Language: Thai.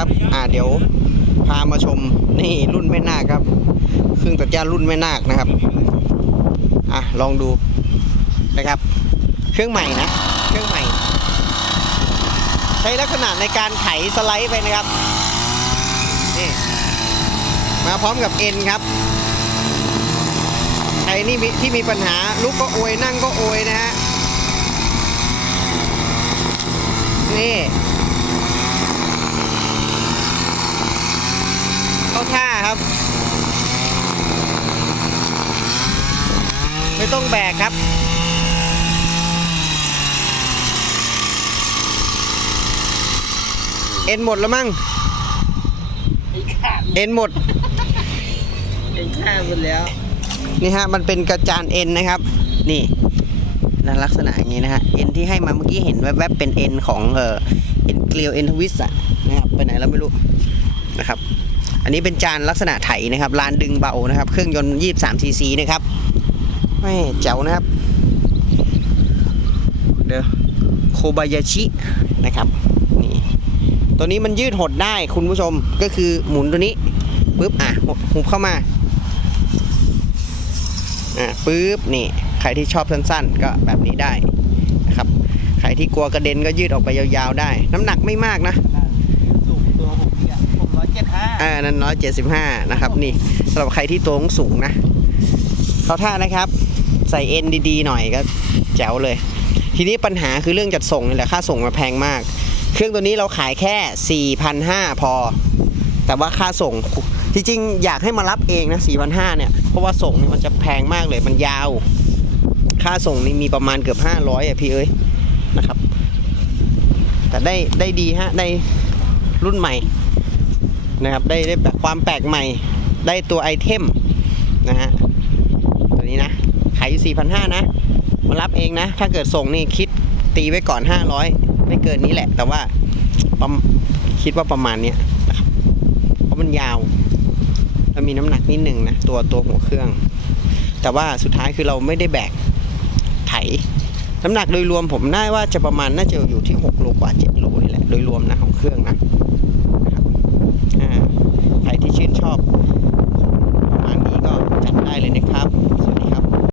ครับ อ่าเดี๋ยวพามาชมนี่รุ่นแม่นาคครับเครื่องตัดหญ้ารุ่นแม่นาคนะครับ อะลองดูนะครับ เครื่องใหม่นะ เครื่องใหม่ ใช้ลักษณะในการไถสไลด์ไปนะครับนี่มาพร้อมกับเอ็นครับใครนี่มีที่มีปัญหาลุกก็โอยนั่งก็โอยนะฮะ นี่ เข้าท่าครับ ไม่ ต้องแบกครับเอ็นหมดแล้วมั้งไอ้ขาดเอ็นหมดไอ้ขาดหมดแล้วนี่ฮะมันเป็นกระจานเอ็นนะครับ นี่นะลักษณะอย่างนี้นะฮะเอ็นที่ให้มาเมื่อกี้เห็นแวบๆเป็นเอ็นของเออเอ็นเกลียวเอ็นทวิสอะนะครับไปไหนแล้วไม่รู้นะครับ อันนี้เป็นจานลักษณะไถนะครับลานดึงเบานะครับ เครื่องยนต์23 cc นะครับ ไม่เจ๋วนะครับ เดี๋ยวโคบายาชินะครับ นี่ ตัวนี้มันยืดหดได้คุณผู้ชม ก็คือหมุนตัวนี้ปุ๊บ อะหุบเข้ามา อ่าปุ๊บ นี่ ใครที่ชอบสั้นๆ ก็แบบนี้ได้นะครับ ใครที่กลัวกระเด็นก็ยืดออกไปยาวๆได้ น้ำหนักไม่มากนะสูงตัวผมเนี่ยผมร้อยเจ็ดห้าอ่านั้นร้อยเจ็ดสิบห้านะครับ นี่สำหรับใครที่ตัวสูงๆนะ เขาท่านะครับ ใส่เอ็นดีๆหน่อยก็แจ๋วเลย ทีนี้ปัญหาคือเรื่องจัดส่งนี่แหละค่าส่งมาแพงมาก เครื่องตัวนี้เราขายแค่ 4,500 พอ แต่ว่าค่าส่งที่จริงอยากให้มารับเองนะ4,500เนี่ย เพราะว่าส่งนี่มันจะแพงมากเลยมันยาว ค่าส่งนี่มีประมาณเกือบ 500อะพี่เอ้ยนะครับ แต่ได้ได้ดีฮะได้รุ่นใหม่นะครับได้ได้แบบความแปลกใหม่ได้ตัวไอเทมนะฮะ ขาย4,500นะ มารับเองนะ ถ้าเกิดส่งนี่คิดตีไว้ก่อน500ไม่เกินนี้แหละ แต่ว่าคิดว่าประมาณเนี้ยนะครับเพราะมันยาวแล้วมีน้ำหนักนิดหนึ่งนะตัวตัวหัวเครื่อง แต่ว่าสุดท้ายคือเราไม่ได้แบกไถ น้ำหนักโดยรวมผมน่าว่าจะประมาณน่าจะอยู่ที่6โลกว่า7โลนี่แหละโดยรวมนะของเครื่องนะนะ